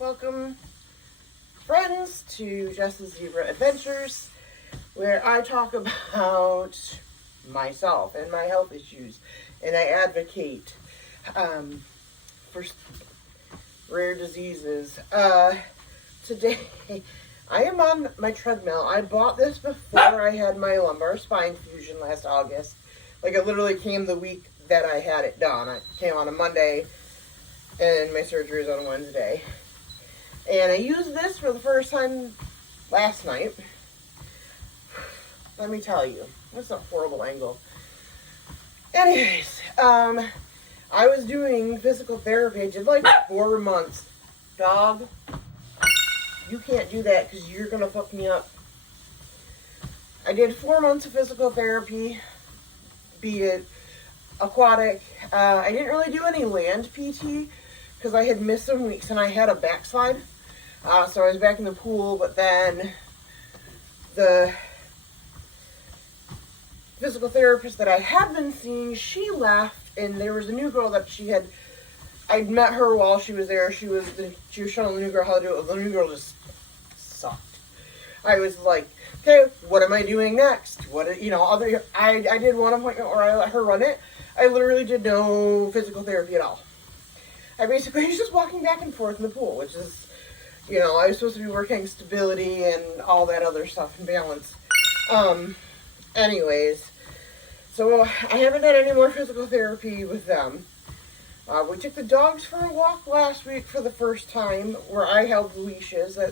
Welcome, friends, to Jess's Zebra Adventures, where I talk about myself and my health issues, and I advocate for rare diseases. Today, I am on my treadmill. I bought this before I had my lumbar spine fusion last August. Like, it literally came the week that I had it done. It came on a Monday, and my surgery was on Wednesday. And I used this for the first time last night. Let me tell you, that's a horrible angle. Anyways, I was doing physical therapy. I did like 4 months. Dog, you can't do that because you're going to fuck me up. I did 4 months of physical therapy, be it aquatic. I didn't really do any land PT because I had missed some weeks and I had a backslide. So I was back in the pool, but then the physical therapist that I had been seeing, she left, and there was a new girl that I'd met her while she was there. She was showing the new girl how to do it. The new girl just sucked. I was like, okay, what am I doing next? I did one appointment where I let her run it. I literally did no physical therapy at all. I basically was just walking back and forth in the pool, which is, I was supposed to be working stability and all that other stuff and balance. Anyways, so I haven't done any more physical therapy with them. We took the dogs for a walk last week for the first time, where I held the leashes. I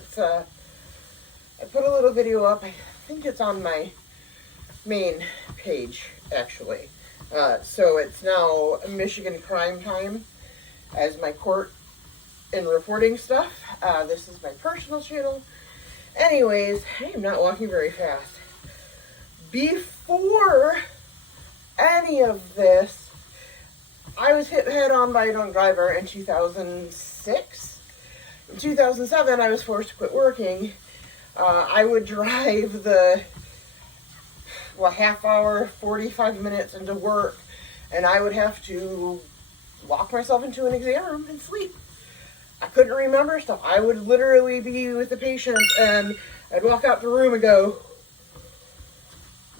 put a little video up. I think it's on my main page, actually. So it's now Michigan Crime Time as my court and reporting stuff. This is my personal channel. Anyways, I am not walking very fast. Before any of this, I was hit head on by a drunk driver in 2006. In 2007, I was forced to quit working. I would drive the half hour, 45 minutes into work, and I would have to lock myself into an exam room and sleep. I couldn't remember stuff. I would literally be with the patient, and I'd walk out the room and go,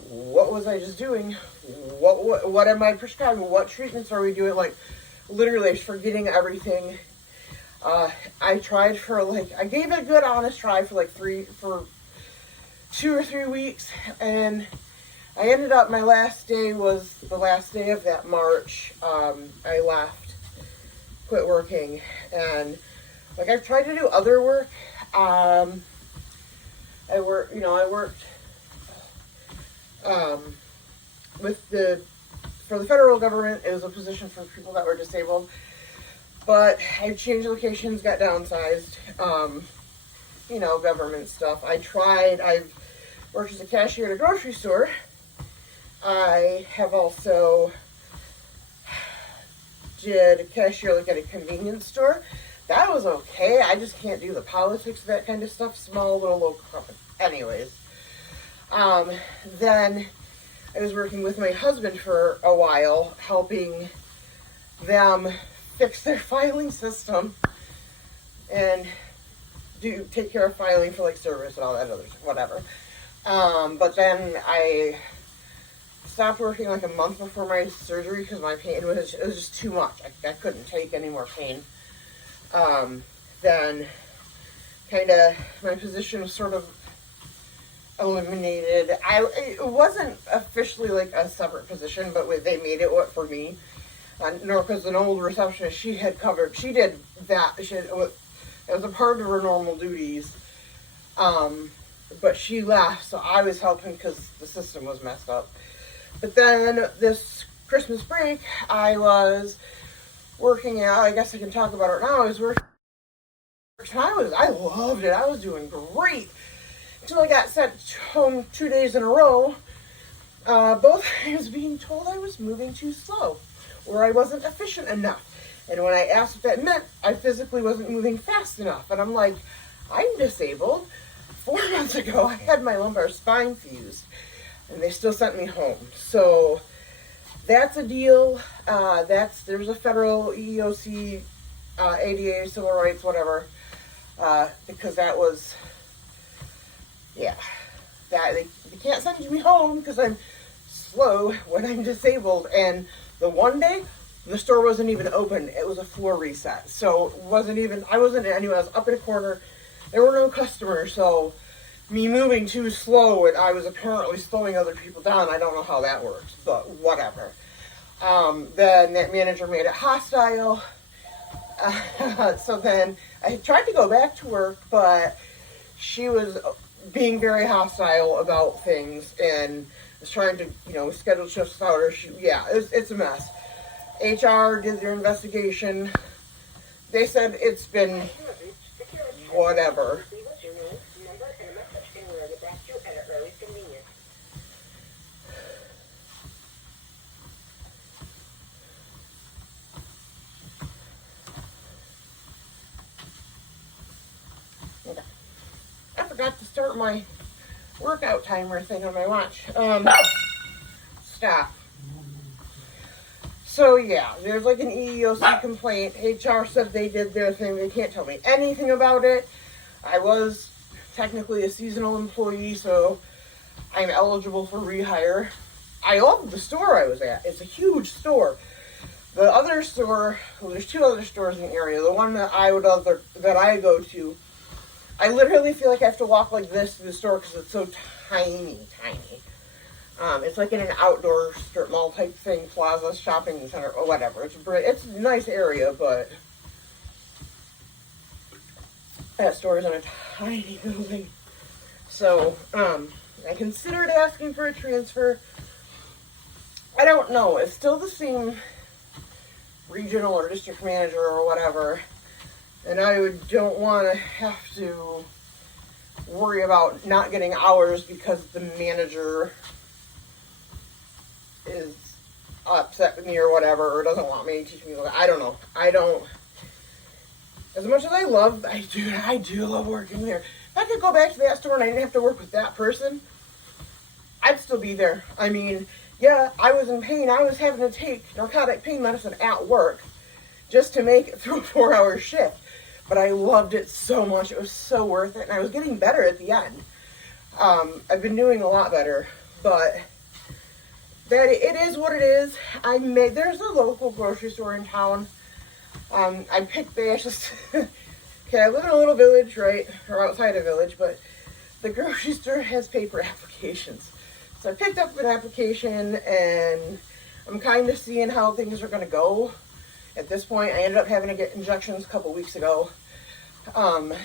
what was I just doing? What am I prescribing? What treatments are we doing? Like, literally forgetting everything. I tried I gave it a good honest try for 2 or 3 weeks, and I ended up, my last day was the last day of that March. I left, quit working, and I've tried to do other work. I worked for the federal government. It was a position for people that were disabled, but I changed locations, got downsized, government stuff. I've worked as a cashier at a grocery store. I have also did a cashier at a convenience store. That was okay. I just can't do the politics of that kind of stuff. Small little local company. Anyways. Then I was working with my husband for a while, helping them fix their filing system and take care of filing for service and all that other stuff, whatever. But then I stopped working a month before my surgery because my pain was just too much. I couldn't take any more pain. Then my position was sort of eliminated. It wasn't officially a separate position, but they made it for me. Because an old receptionist, she did that. It was a part of her normal duties. But she left, so I was helping because the system was messed up. But then this Christmas break, I was working out. I guess I can talk about it now. I was working. I loved it. I was doing great until I got sent home 2 days in a row. Both I was being told I was moving too slow, or I wasn't efficient enough. And when I asked what that meant, I physically wasn't moving fast enough. And I'm like, I'm disabled. 4 months ago, I had my lumbar spine fused, and they still sent me home. So that's a deal. There's a federal EEOC, ADA, civil rights, whatever. because that was, yeah, that they can't send me home because I'm slow when I'm disabled. And the one day, the store wasn't even open. It was a floor reset. So it wasn't even, I wasn't anywhere. I was up in a corner. There were no customers. So me moving too slow, and I was apparently slowing other people down. I don't know how that works, but whatever. Then that manager made it hostile. So then I tried to go back to work, but she was being very hostile about things and was trying to, schedule shifts out her. It's a mess. HR did their investigation. They said it's been whatever. Okay. I forgot to start my workout timer thing on my watch. Stop. So yeah, there's like an EEOC complaint. HR said they did their thing. They can't tell me anything about it. I was technically a seasonal employee, so I'm eligible for rehire. I love the store I was at. It's a huge store. The other store, well, there's two other stores in the area. The one that I go to, I literally feel like I have to walk like this to the store because it's so tiny. It's like in an outdoor strip mall type thing, plaza, shopping center, or whatever. It's a nice area, but that store is in a tiny building. So, I considered asking for a transfer. I don't know. It's still the same regional or district manager or whatever. And I don't want to have to worry about not getting hours because the manager is upset with me or whatever, or doesn't want me to teach me. I don't know. As much as I do love working there. If I could go back to that store and I didn't have to work with that person, I'd still be there. I mean, yeah, I was in pain. I was having to take narcotic pain medicine at work just to make it through a 4-hour shift. But I loved it so much. It was so worth it. And I was getting better at the end. I've been doing a lot better. But that it is what it is. There's a local grocery store in town. I picked okay, I live in a little village, right? Or outside a village, but the grocery store has paper applications. So I picked up an application and I'm kind of seeing how things are going to go. At this point, I ended up having to get injections a couple weeks ago. I've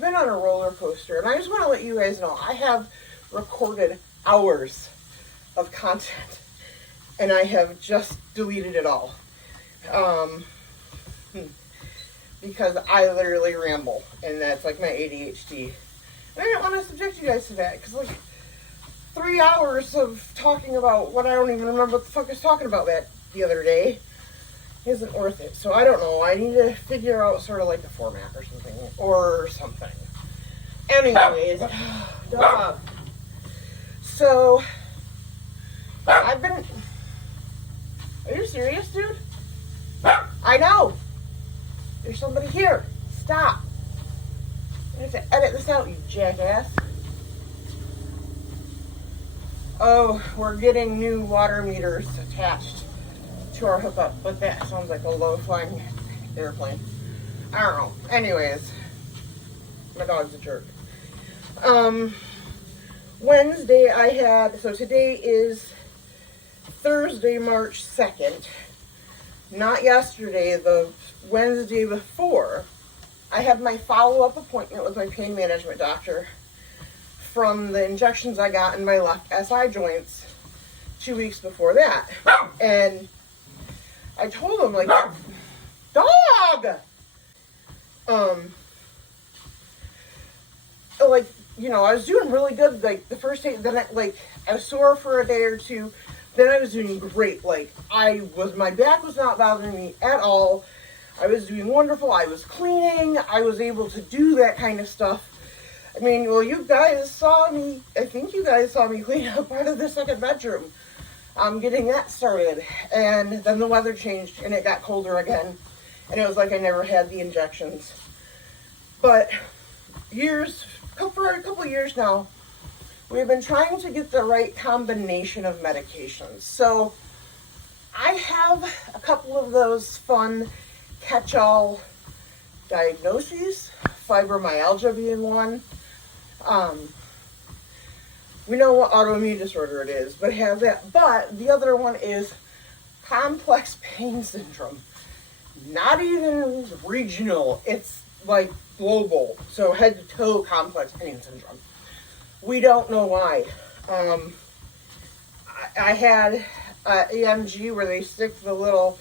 been on a roller coaster, and I just want to let you guys know, I have recorded hours of content, and I have just deleted it all. Because I literally ramble, and that's like my ADHD. And I didn't want to subject you guys to that, because like 3 hours of talking about what I don't even remember what the fuck I was talking about that the other day isn't worth it. So I don't know. I need to figure out sort of like the format or something. Anyways, dog. So I've been. Are you serious, dude? I know. There's somebody here. Stop. I have to edit this out, you jackass. Oh, we're getting new water meters attached to our hookup, but that sounds like a low-flying airplane. I don't know. Anyways, my dog's a jerk. Wednesday so today is Thursday, March 2nd. Not yesterday, the Wednesday before, I had my follow-up appointment with my pain management doctor from the injections I got in my left SI joints 2 weeks before that. And I told him, like, dog! Like, I was doing really good, like, the first day, then I was sore for a day or two, then I was doing great. Like, my back was not bothering me at all. I was doing wonderful. I was cleaning. I was able to do that kind of stuff. I mean, well, you guys saw me, I think you guys saw me clean up part of the second bedroom. Getting that started. And then the weather changed and it got colder again. and it was like I never had the injections. But for a couple years now, we've been trying to get the right combination of medications. So I have a couple of those fun catch-all diagnoses, fibromyalgia being one. We know what autoimmune disorder it is, but have that. But the other one is complex pain syndrome. Not even regional, it's like global. So head to toe complex pain syndrome. We don't know why. I had EMG where they stick the little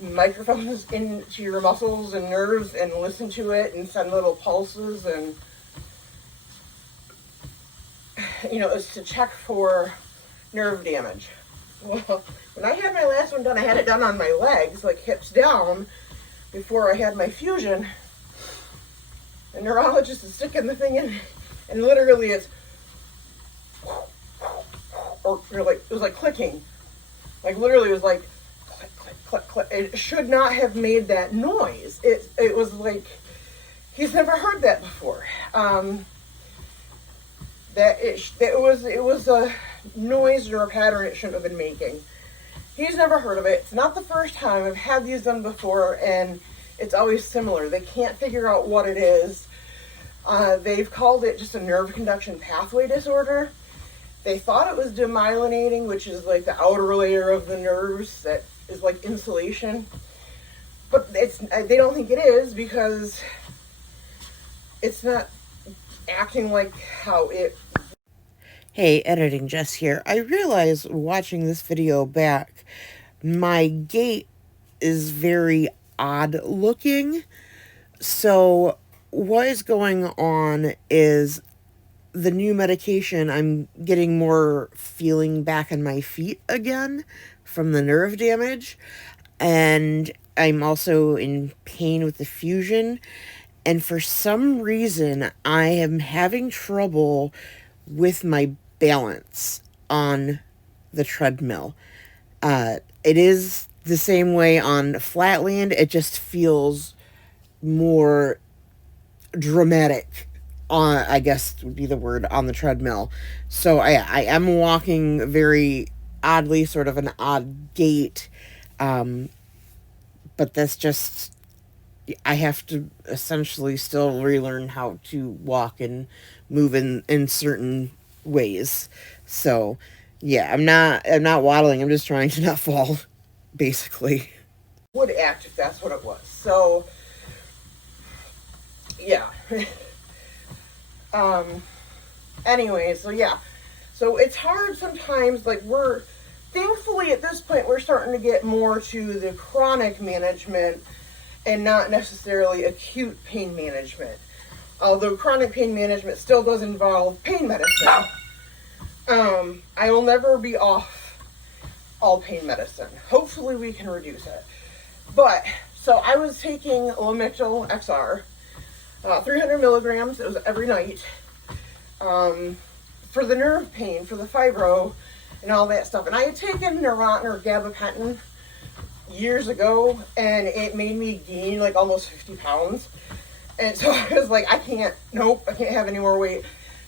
microphones into your muscles and nerves and listen to it and send little pulses, and it's to check for nerve damage. Well, when I had my last one done, I had it done on my legs, like hips down, before I had my fusion. The neurologist is sticking the thing in, and literally it's, or like, it was like clicking. Like literally it was like click, click, click, click. It should not have made that noise. It was like, he's never heard that before. It was a noise or a pattern it shouldn't have been making. He's never heard of it. It's not the first time. I've had these done before, and it's always similar. They can't figure out what it is. They've called it just a nerve conduction pathway disorder. They thought it was demyelinating, which is like the outer layer of the nerves that is like insulation. But they don't think it is because it's not acting like how it... Hey, Editing Jess here. I realize watching this video back, my gait is very odd looking. So what is going on is the new medication, I'm getting more feeling back in my feet again from the nerve damage. And I'm also in pain with the fusion. And for some reason, I am having trouble with my balance on the treadmill. It is the same way on flatland. It just feels more dramatic on, I guess would be the word, on the treadmill. So I am walking very oddly, sort of an odd gait. But that's just, I have to essentially still relearn how to walk and move in certain ways. So yeah, I'm not waddling. I'm just trying to not fall, basically. Would act if that's what it was. So yeah. Anyway, so yeah. So it's hard sometimes, like thankfully at this point we're starting to get more to the chronic management and not necessarily acute pain management. Although chronic pain management still does involve pain medicine. I will never be off all pain medicine. Hopefully we can reduce it. But, so I was taking Lamictal XR, 300 milligrams, it was every night, for the nerve pain, for the fibro, and all that stuff. And I had taken Neurontin or gabapentin years ago, and it made me gain like almost 50 pounds. And so I was like, I can't have any more weight.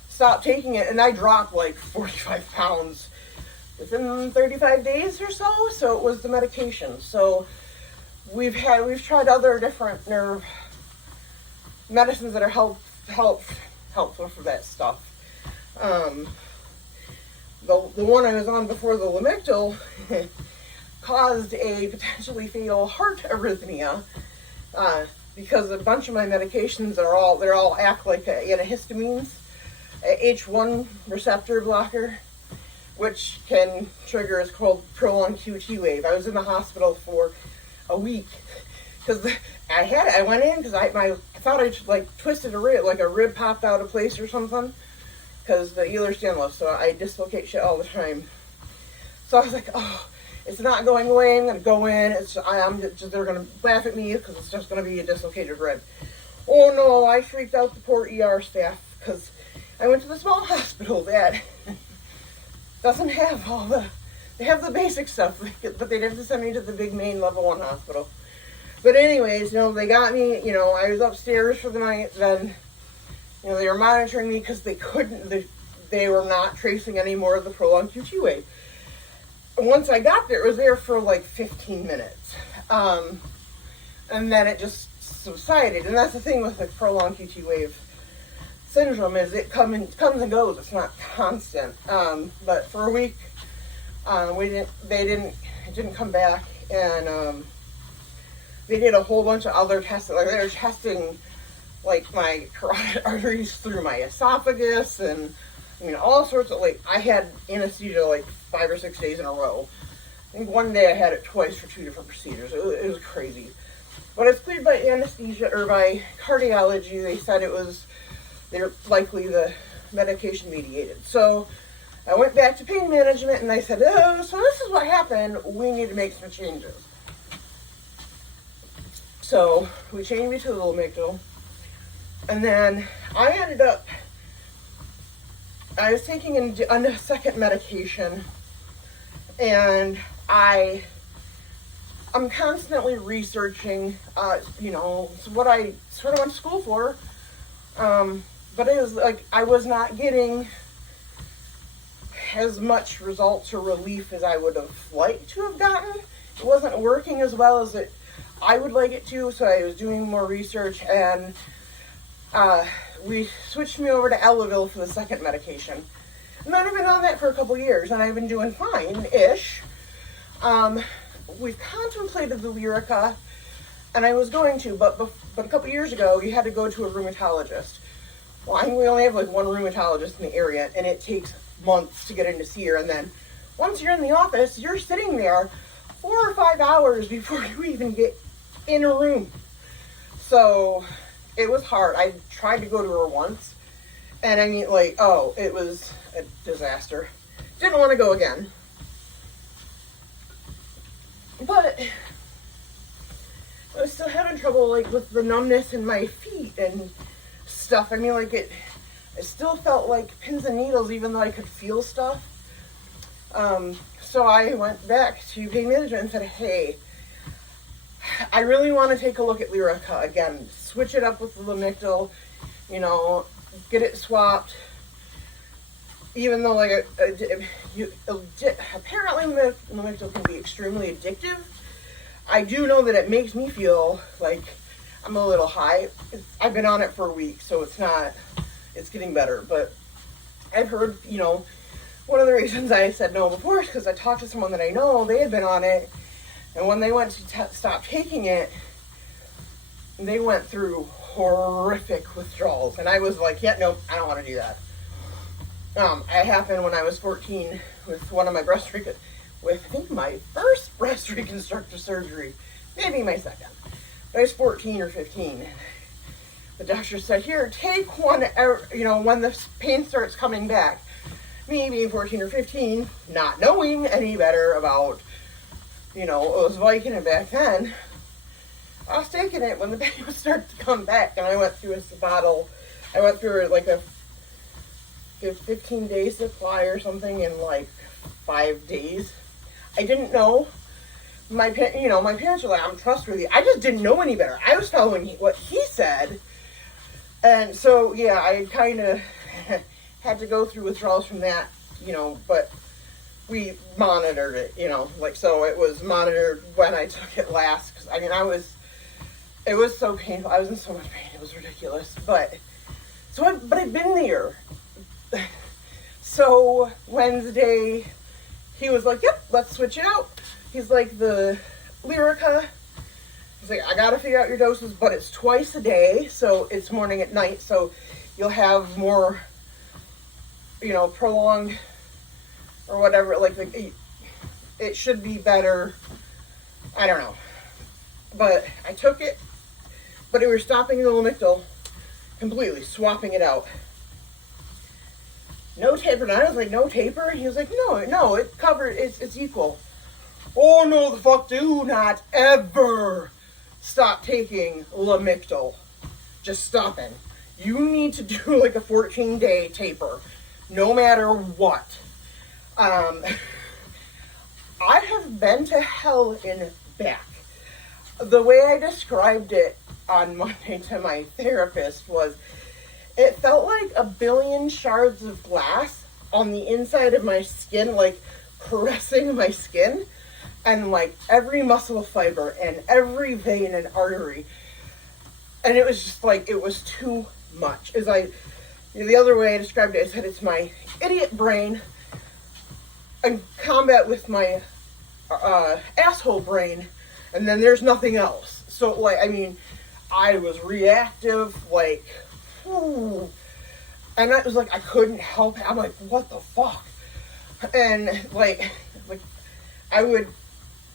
Stop taking it. And I dropped like 45 pounds within 35 days or so. So it was the medication. So we've tried other different nerve medicines that are helpful for that stuff. The one I was on before, the Lamictal, caused a potentially fatal heart arrhythmia, because a bunch of my medications they all act like antihistamines, H1 receptor blocker, which can trigger is called prolonged QT wave. I was in the hospital for a week because I went in because I thought I like twisted a rib, like a rib popped out of place or something, because the Ehlers-Danlos, so I dislocate shit all the time. So I was like, oh, it's not going away. I'm gonna go in. They're gonna laugh at me because it's just gonna be a dislocated rib. Oh no! I freaked out the poor ER staff because I went to the small hospital that doesn't have they have the basic stuff, but they'd have to send me to the big main level 1 hospital. But anyways, they got me, I was upstairs for the night, then, they were monitoring me because they were not tracing any more of the prolonged QT wave. And once I got there, it was there for like 15 minutes. And then it just subsided. And that's the thing with the prolonged QT wave syndrome is it comes and goes. It's not constant. But for a week, it didn't come back, and they did a whole bunch of other tests. Like they were testing like my carotid arteries through my esophagus, and all sorts of, like, I had anesthesia like 5 or 6 days in a row. I think one day I had it twice for 2 different procedures. It was crazy. But it's cleared by anesthesia or by cardiology. They said they're likely the medication mediated. So I went back to pain management and I said, oh, so this is what happened. We need to make some changes. So we changed me to the Lamictal. And then I was taking a second medication, and I'm constantly researching, what I sort of went to school for. But it was like I was not getting as much results or relief as I would have liked to have gotten. It wasn't working as well as I would like it to, so I was doing more research, and we switched me over to Elavil for the second medication. And then I've been on that for a couple years, and I've been doing fine-ish. We've contemplated the Lyrica, and I was going to, but a couple years ago, you had to go to a rheumatologist. Well, we only have like one rheumatologist in the area, and it takes months to get in to see her. And then once you're in the office, you're sitting there 4 or 5 hours before you even get in a room. So it was hard. I tried to go to her once, and it was a disaster. Didn't want to go again. But I was still having trouble, with the numbness in my feet and stuff. It still felt like pins and needles, even though I could feel stuff. So I went back to pain management and said, hey, I really want to take a look at Lyrica again. Switch it up with the Lamictal, get it swapped. Even though, apparently Lamictal can be extremely addictive. I do know that it makes me feel like I'm a little high. I've been on it for a week, so it's getting better. But I've heard, one of the reasons I said no before is because I talked to someone that I know, they had been on it, and when they went to stop taking it, they went through horrific withdrawals. And I was like, yeah, no, I don't want to do that. It happened when I was 14 with one of my I think my first breast reconstructive surgery, maybe my second. But I was 14 or 15. The doctor said, here, take one, when the pain starts coming back. Me being 14 or 15, not knowing any better about, what it was Vicodin back then, I was taking it when the pain would start to come back, and I went through a bottle. I went through a 15-day supply or something in 5 days. I didn't know. My parents were like, I'm trustworthy. I just didn't know any better. I was following what he said. And so, yeah, I kind of had to go through withdrawals from that, but we monitored it, so it was monitored when I took it last. Because, it was so painful. I was in so much pain. It was ridiculous. But I've been there. So Wednesday, he was like, yep, let's switch it out. He's like, the Lyrica, he's like, I gotta figure out your doses, but it's twice a day, so it's morning and night, so you'll have more, prolonged or whatever, it should be better. I don't know. But I took it, but we were stopping the Lamictal completely, swapping it out. No taper. And I was like, no taper? He was like, no, it covered, it's equal. Oh, no, the fuck, do not ever stop taking Lamictal. Just stopping. You need to do a 14-day taper, no matter what. I have been to hell and back. the way I described it on Monday to my therapist was, it felt like a billion shards of glass on the inside of my skin, like caressing my skin, and like every muscle fiber and every vein and artery. And it was just like, it was too much. As the other way I described it, I said it's my idiot brain in combat with my asshole brain, and then there's nothing else. So, like, I mean, I was reactive, like, whew. And I was like, I couldn't help it. I'm like, what the fuck? And, like I would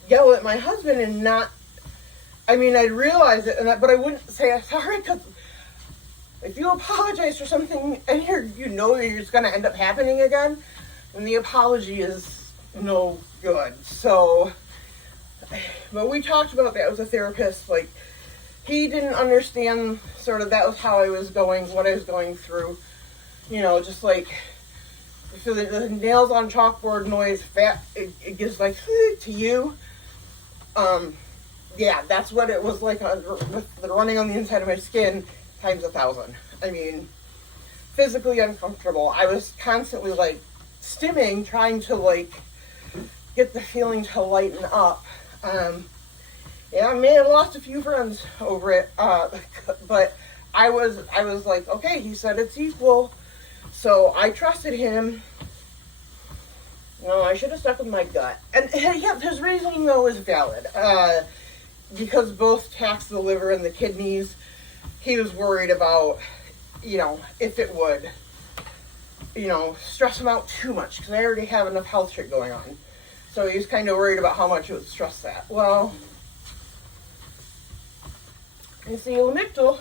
yell at my husband and not, I mean, I'd realize it, but I wouldn't say I'm sorry, because if you apologize for something and you know it's going to end up happening again, then the apology is no good. So, but we talked about that with a therapist. Like, he didn't understand sort of that was how I was going, what I was going through. You know, just like, so the nails on chalkboard noise, it gives like to you. Yeah, that's what it was like with the running on the inside of my skin times 1,000. I mean, physically uncomfortable. I was constantly like stimming, trying to like get the feeling to lighten up. Yeah, I may have lost a few friends over it, but I was like, okay, he said it's equal, so I trusted him. No, I should have stuck with my gut. And yeah, his reasoning though is valid. Because both taxed the liver and the kidneys, he was worried about, you know, if it would, you know, stress him out too much, because I already have enough health shit going on. So he was kind of worried about how much it would stress that. Well, you see, Lamictal,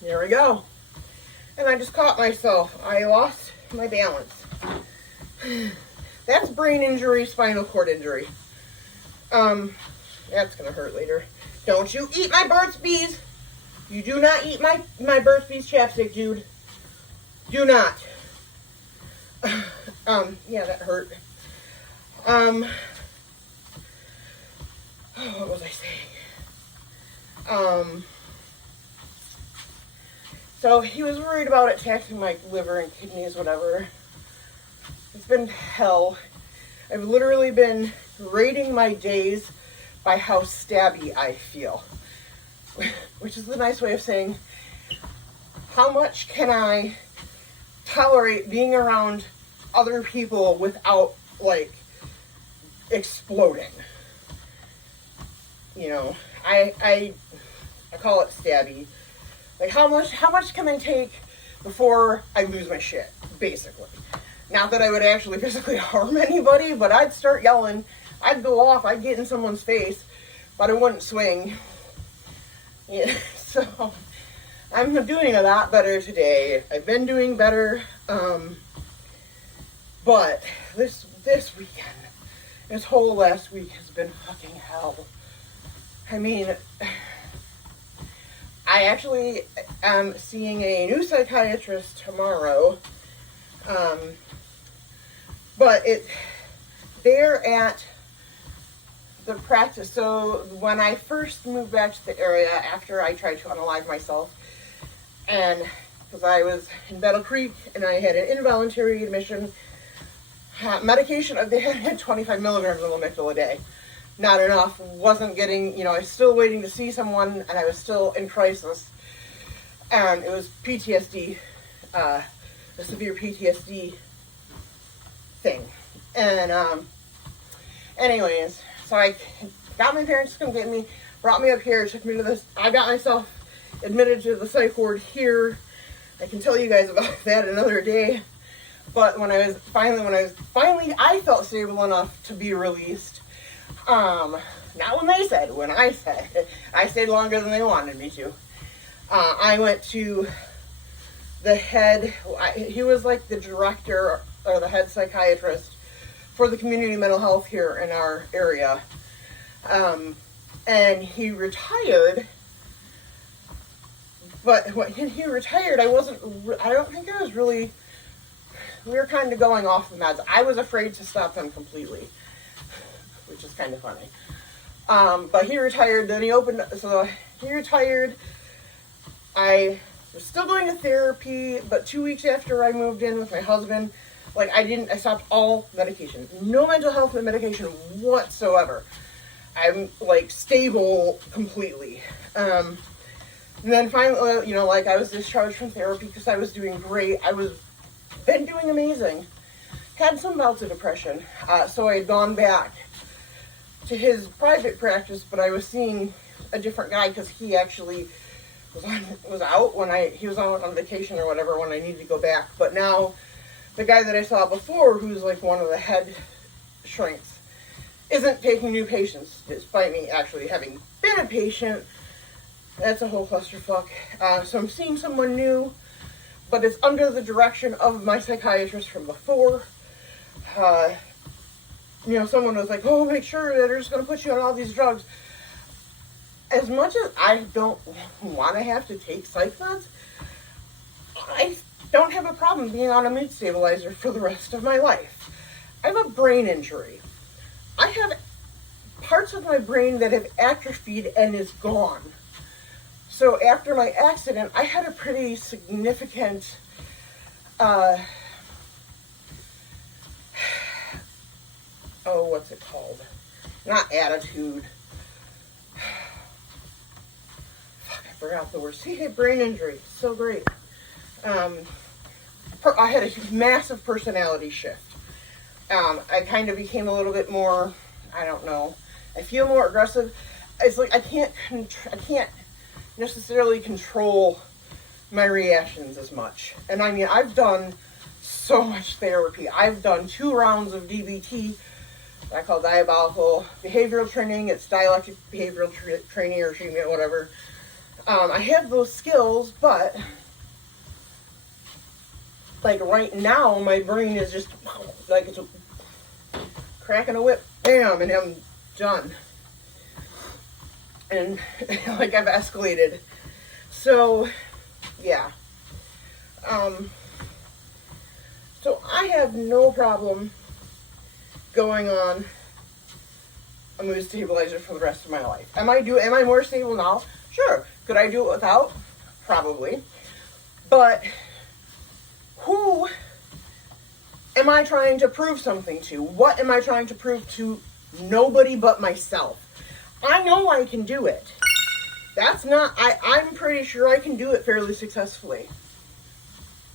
there we go. And I just caught myself. I lost my balance. That's brain injury, spinal cord injury. That's gonna hurt later. Don't you eat my Burt's Bees. You do not eat my Burt's Bees chapstick, dude. Do not. Yeah, that hurt. What was I saying? So he was worried about it taxing my liver and kidneys, whatever. It's been hell. I've literally been rating my days by how stabby I feel. Which is the nice way of saying, how much can I tolerate being around other people without, like, exploding? You know, I call it stabby. Like, how much can I take before I lose my shit, basically? Not that I would actually physically harm anybody, but I'd start yelling. I'd go off. I'd get in someone's face, but I wouldn't swing. Yeah, so I'm doing a lot better today. I've been doing better, but this weekend, this whole last week has been fucking hell. I mean, I actually am seeing a new psychiatrist tomorrow. But they're at the practice. So when I first moved back to the area after I tried to unalive myself, and because I was in Battle Creek and I had an involuntary admission, medication, they had 25 milligrams of Lamictal a day. Not enough, wasn't getting, you know, I was still waiting to see someone and I was still in crisis. And it was PTSD, a severe PTSD thing. And anyways, so I got my parents to come get me, brought me up here, took me to this, I got myself admitted to the psych ward here. I can tell you guys about that another day. But when I finally I felt stable enough to be released. Not when they said, when I said. I stayed longer than they wanted me to. I went to the head, he was like the director or the head psychiatrist for the community mental health here in our area. And he retired, but when he retired, I don't think I was really we were kind of going off the meds. I was afraid to stop them completely, which is kind of funny. But he retired, then he retired. I was still going to therapy, but 2 weeks after I moved in with my husband, like I stopped all medication. No mental health medication whatsoever. I'm like stable completely. And then finally, you know, like I was discharged from therapy because I was doing great. Been doing amazing. Had some bouts of depression. So I had gone back to his private practice, but I was seeing a different guy because he actually was out he was out on vacation or whatever when I needed to go back. But now the guy that I saw before, who's like one of the head shrinks, isn't taking new patients, despite me actually having been a patient. That's a whole clusterfuck. So I'm seeing someone new, but it's under the direction of my psychiatrist from before. You know, someone was like, oh, make sure that they're just going to put you on all these drugs. As much as I don't want to have to take psych meds, I don't have a problem being on a mood stabilizer for the rest of my life. I have a brain injury. I have parts of my brain that have atrophied and is gone. So after my accident, I had a pretty significant what's it called? Not attitude. Fuck, I forgot the word. See, hey, brain injury. So great. I had a massive personality shift. I kind of became a little bit more, I don't know, I feel more aggressive. It's like I can't necessarily control my reactions as much. And I mean, I've done so much therapy. I've done 2 rounds of DBT, I call diabolical behavioral training. It's dialectic behavioral training or treatment, whatever. I have those skills, but like right now, my brain is just like it's cracking a whip, bam, and I'm done. And like I've escalated. So, yeah. So I have no problem going on a mood stabilizer for the rest of my life. Am I more stable now? Sure. Could I do it without? Probably. But who am I trying to prove something to? What am I trying to prove to? Nobody but myself. I know I can do it. I'm pretty sure I can do it fairly successfully.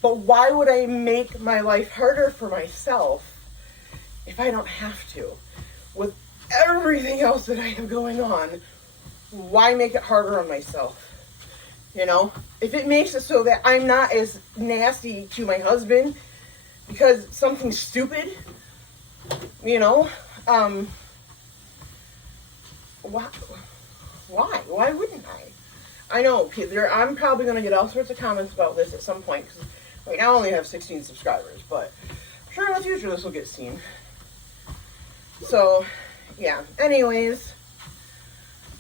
But why would I make my life harder for myself if I don't have to? With everything else that I have going on, why make it harder on myself? You know? If it makes it so that I'm not as nasty to my husband because something's stupid, you know? Why? Why wouldn't I? I know, I'm probably going to get all sorts of comments about this at some point, because right now I only have 16 subscribers, but I'm sure in the future this will get seen. So, yeah. Anyways,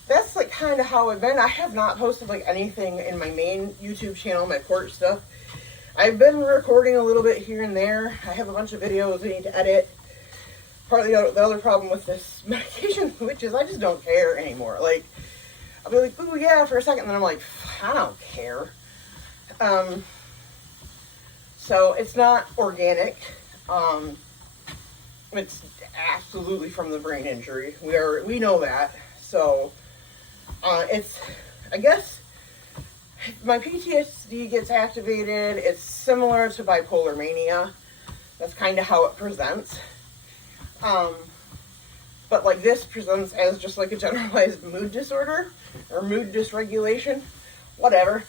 that's like kind of how I've been. I have not posted like anything in my main YouTube channel, my court stuff. I've been recording a little bit here and there. I have a bunch of videos I need to edit. Partly the other problem with this medication, which is I just don't care anymore. Like, I'll be like, ooh, yeah, for a second, and then I'm like, I don't care. So it's not organic. It's absolutely from the brain injury. We know that. So, I guess, my PTSD gets activated. It's similar to bipolar mania. That's kind of how it presents. But like this presents as just like a generalized mood disorder or mood dysregulation, whatever.